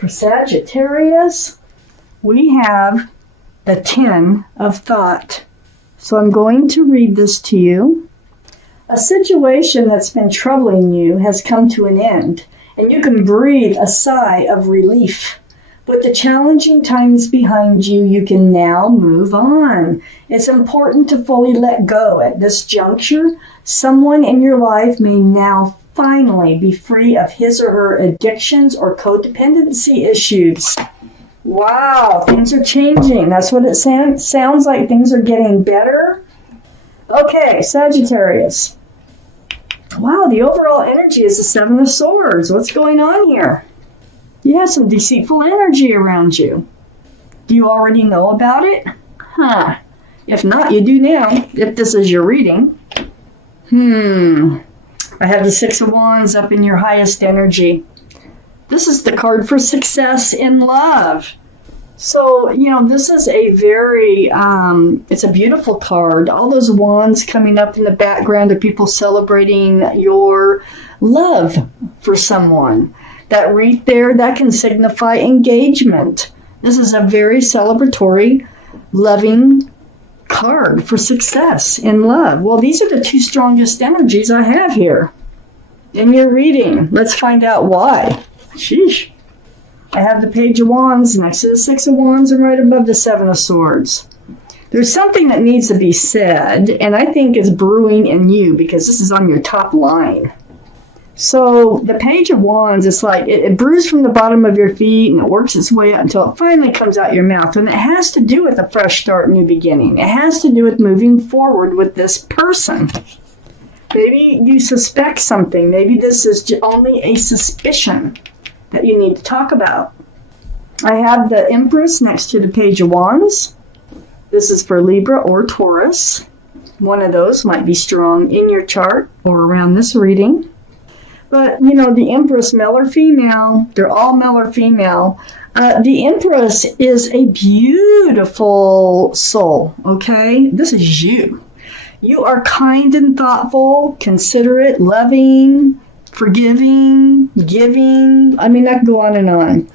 For Sagittarius, we have the 10 of thought. So I'm going to read this to you. A situation that's been troubling you has come to an end, and you can breathe a sigh of relief. With the challenging times behind you, you can now move on. It's important to fully let go at this juncture. Someone in your life may now finally be free of his or her addictions or codependency issues. Wow, things are changing. That's what it sounds like. Things are getting better. Okay, Sagittarius. Wow, the overall energy is the 7 of Swords. What's going on here? You have some deceitful energy around you. Do you already know about it? If not, you do now, if this is your reading. I have the 6 of Wands up in your highest energy. This is the card for success in love. So, this is a very, it's a beautiful card. All those wands coming up in the background of people celebrating your love for someone. That wreath there, that can signify engagement. This is a very celebratory, loving card for success in love. Well, these are the 2 strongest energies I have here in your reading. Let's find out why. Sheesh. I have the Page of Wands next to the 6 of Wands and right above the 7 of Swords. There's something that needs to be said, and I think it's brewing in you because this is on your top line. So the Page of Wands, it's like it brews from the bottom of your feet and it works its way up until it finally comes out your mouth. And it has to do with a fresh start, new beginning. It has to do with moving forward with this person. Maybe you suspect something. Maybe this is only a suspicion that you need to talk about. I have the Empress next to the Page of Wands. This is for Libra or Taurus. One of those might be strong in your chart or around this reading. But, the Empress, male or female, they're all male or female. The Empress is a beautiful soul, okay? This is you. You are kind and thoughtful, considerate, loving, forgiving, giving. I mean, that can go on and on.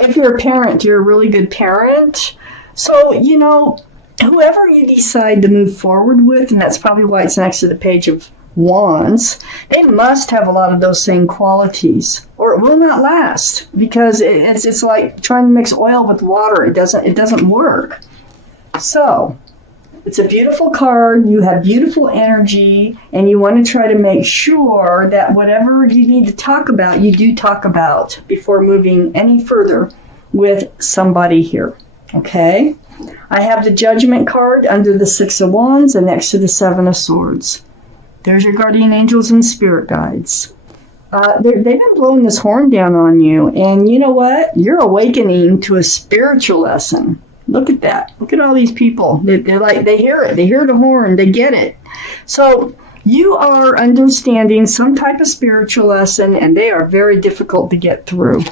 If you're a parent, you're a really good parent. So, whoever you decide to move forward with, and that's probably why it's next to the Page of Wands, they must have a lot of those same qualities, or it will not last, because it's like trying to mix oil with water. It doesn't work. So it's a beautiful card. You have beautiful energy, and you want to try to make sure that whatever you need to talk about, you do talk about before moving any further with somebody here. Okay? I have the Judgment card under the 6 of Wands and next to the 7 of Swords. There's your guardian angels and spirit guides. They've been blowing this horn down on you, and you know what? You're awakening to a spiritual lesson. Look at that. Look at all these people. They're like, they hear it. They hear the horn. They get it. So you are understanding some type of spiritual lesson, and they are very difficult to get through.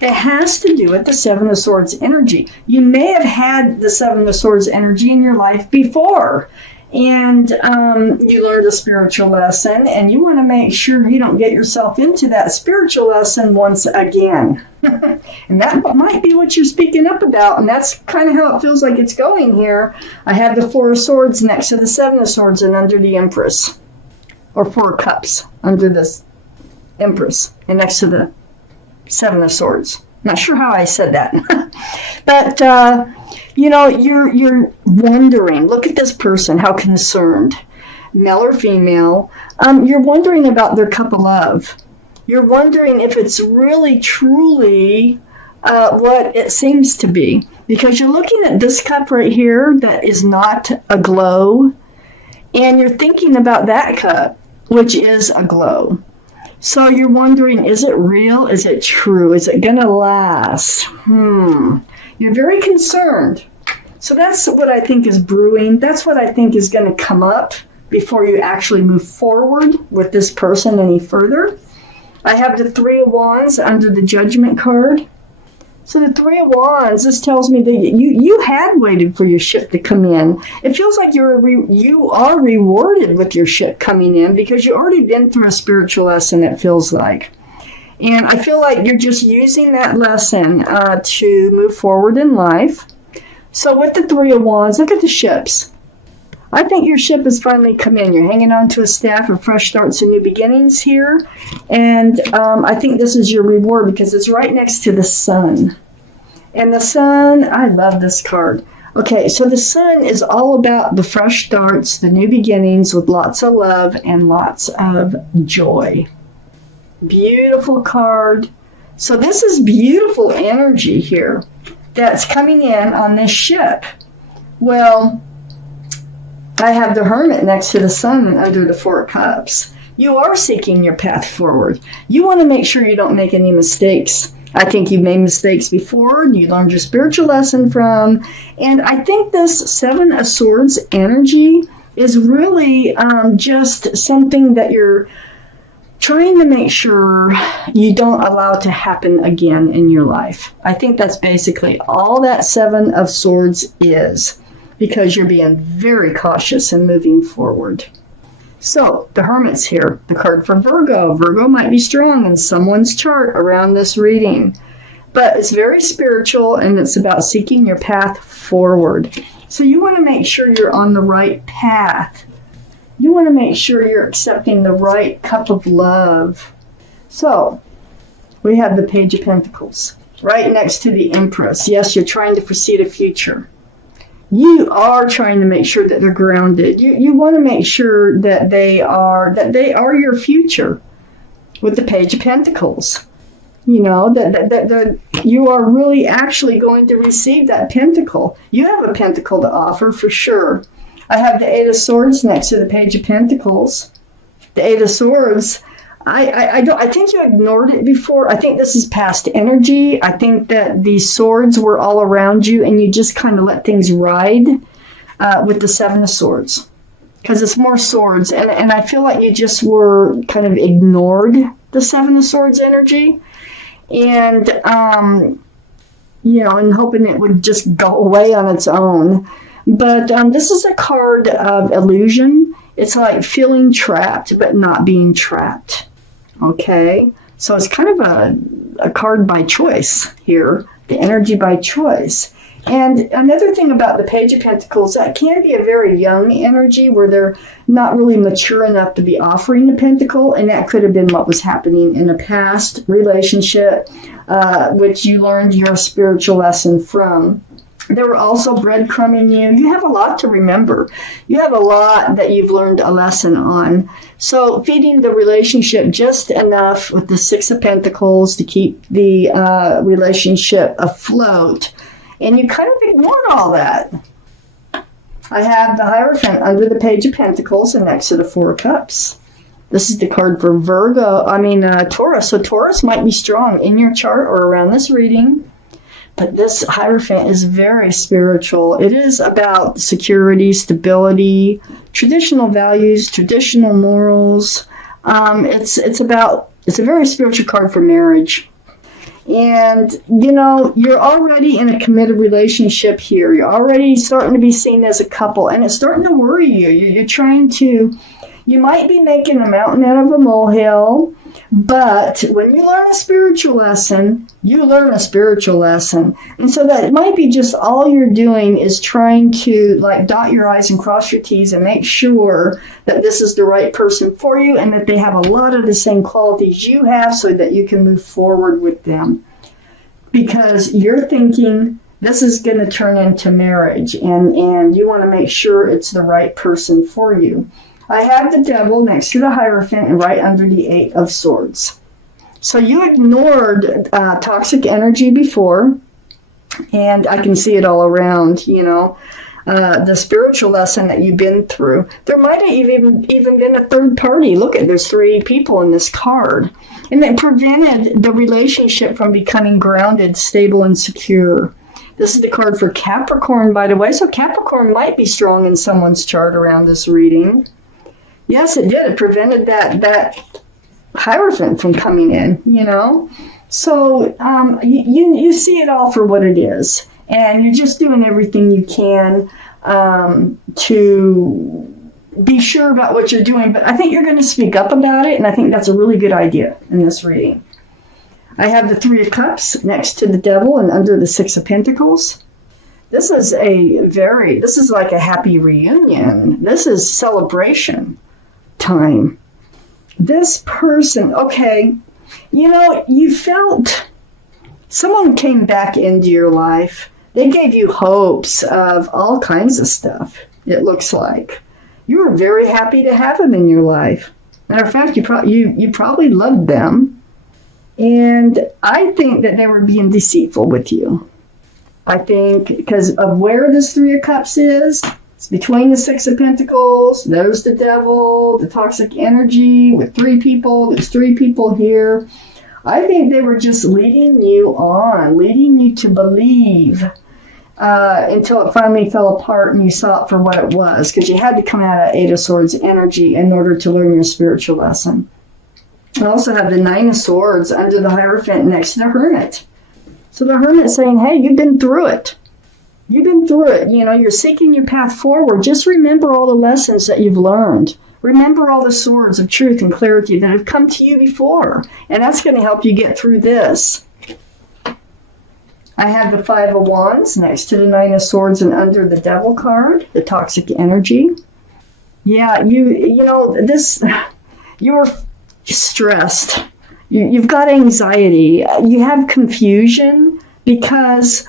It has to do with the 7 of Swords energy. You may have had the 7 of Swords energy in your life before, and you learned a spiritual lesson, and you want to make sure you don't get yourself into that spiritual lesson once again. And that might be what you're speaking up about, and that's kind of how it feels like it's going here. I have the 4 of Swords next to the 7 of Swords and under the Empress, or 4 of Cups under this Empress and next to the 7 of Swords. Not sure how I said that. But, you're wondering, look at this person, how concerned, male or female. You're wondering about their cup of love. You're wondering if it's really, truly what it seems to be. Because you're looking at this cup right here that is not aglow, and you're thinking about that cup, which is aglow. So you're wondering, is it real? Is it true? Is it going to last? You're very concerned. So that's what I think is brewing. That's what I think is going to come up before you actually move forward with this person any further. I have the 3 of Wands under the Judgment card. So the 3 of Wands, this tells me that you had waited for your ship to come in. It feels like you are rewarded with your ship coming in because you've already been through a spiritual lesson, it feels like. And I feel like you're just using that lesson to move forward in life. So with the Three of Wands, look at the ships. I think your ship has finally come in. You're hanging on to a staff of fresh starts and new beginnings here. And I think this is your reward because it's right next to the sun. And the sun, I love this card. Okay, so the sun is all about the fresh starts, the new beginnings with lots of love and lots of joy. Beautiful card. So this is beautiful energy here that's coming in on this ship. Well, I have the Hermit next to the sun under the Four of Cups. You are seeking your path forward. You want to make sure you don't make any mistakes. I think you've made mistakes before, you learned your spiritual lesson from, and I think this Seven of Swords energy is really just something that you're trying to make sure you don't allow to happen again in your life. I think that's basically all that Seven of Swords is, because you're being very cautious and moving forward. So, the Hermit's here, the card for Virgo. Virgo might be strong in someone's chart around this reading. But it's very spiritual, and it's about seeking your path forward. So you want to make sure you're on the right path. You want to make sure you're accepting the right cup of love. So, we have the Page of Pentacles, right next to the Empress. Yes, you're trying to foresee the future. You are trying to make sure that they're grounded. You want to make sure that they are your future with the Page of Pentacles. You know, that you are really actually going to receive that pentacle. You have a pentacle to offer for sure. I have the Eight of Swords next to the Page of Pentacles. The Eight of Swords, I think you ignored it before. I think this is past energy. I think that these swords were all around you and you just kind of let things ride with the Seven of Swords. Because it's more swords. And I feel like you just were kind of ignored the Seven of Swords energy. And, you know, and hoping it would just go away on its own. But this is a card of illusion. It's like feeling trapped, but not being trapped. Okay? So it's kind of a card by choice here. The energy by choice. And another thing about the Page of Pentacles, that can be a very young energy where they're not really mature enough to be offering the pentacle. And that could have been what was happening in a past relationship, which you learned your spiritual lesson from. They were also breadcrumbing you. You have a lot to remember. You have a lot that you've learned a lesson on. So feeding the relationship just enough with the Six of Pentacles to keep the relationship afloat. And you kind of ignored all that. I have the Hierophant under the Page of Pentacles and next to the Four of Cups. This is the card for Taurus. So Taurus might be strong in your chart or around this reading. But this Hierophant is very spiritual. It is about security, stability, traditional values, traditional morals. It's a very spiritual card for marriage. And, you know, you're already in a committed relationship here. You're already starting to be seen as a couple. And it's starting to worry you. You might be making a mountain out of a molehill. But when you learn a spiritual lesson, you learn a spiritual lesson. And so that it might be just all you're doing is trying to like dot your I's and cross your T's and make sure that this is the right person for you and that they have a lot of the same qualities you have so that you can move forward with them. Because you're thinking this is going to turn into marriage and you want to make sure it's the right person for you. I have the Devil next to the Hierophant and right under the Eight of Swords. So you ignored toxic energy before, and I can see it all around, you know, the spiritual lesson that you've been through. There might have even been a third party. Look at, there's three people in this card. And it prevented the relationship from becoming grounded, stable, and secure. This is the card for Capricorn, by the way. So Capricorn might be strong in someone's chart around this reading. Yes, it did. It prevented that Hierophant from coming in, you know. So you see it all for what it is. And you're just doing everything you can to be sure about what you're doing. But I think you're going to speak up about it. And I think that's a really good idea in this reading. I have the Three of Cups next to the Devil and under the Six of Pentacles. This is like a happy reunion. This is celebration time. This person, okay, you felt someone came back into your life. They gave you hopes of all kinds of stuff, it looks like. You were very happy to have them in your life. Matter of fact, you probably loved them. And I think that they were being deceitful with you. I think because of where this Three of Cups is, it's between the Six of Pentacles, there's the Devil, the toxic energy with three people, there's three people here. I think they were just leading you on, leading you to believe until it finally fell apart and you saw it for what it was, because you had to come out of Eight of Swords energy in order to learn your spiritual lesson. I also have the Nine of Swords under the Hierophant next to the Hermit. So the Hermit's saying, hey, you've been through it. You've been through it. You're seeking your path forward. Just remember all the lessons that you've learned. Remember all the swords of truth and clarity that have come to you before. And that's going to help you get through this. I have the Five of Wands next to the Nine of Swords and under the Devil card, the toxic energy. Yeah, you're stressed. You've got anxiety. You have confusion because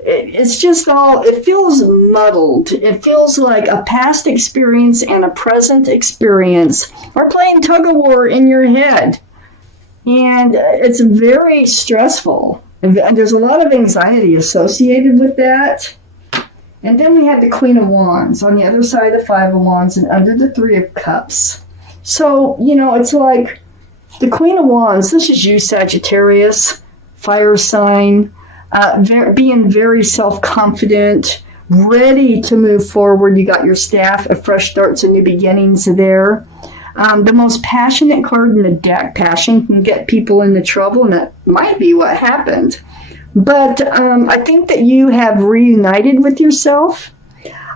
it's just it feels muddled. It feels like a past experience and a present experience are playing tug of war in your head. And it's very stressful. And there's a lot of anxiety associated with that. And then we have the Queen of Wands on the other side of the Five of Wands and under the Three of Cups. So, it's like the Queen of Wands, this is you, Sagittarius, fire sign, being very self-confident, ready to move forward. You got your staff of fresh starts and new beginnings there. The most passionate card in the deck. Passion can get people into trouble, and that might be what happened. But I think that you have reunited with yourself.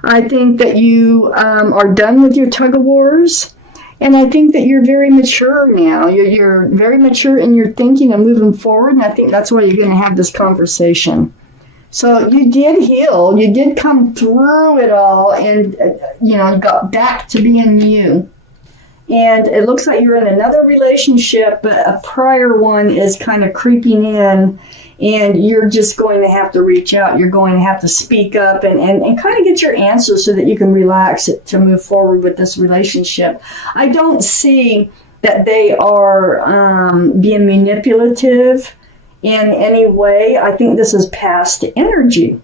I think that you are done with your tug of wars. And I think that you're very mature now. You're very mature in your thinking and moving forward. And I think that's why you're going to have this conversation. So you did heal. You did come through it all and, got back to being you. And it looks like you're in another relationship, but a prior one is kind of creeping in, and you're just going to have to reach out. You're going to have to speak up and kind of get your answers so that you can relax it to move forward with this relationship. I don't see that they are being manipulative in any way. I think this is past energy.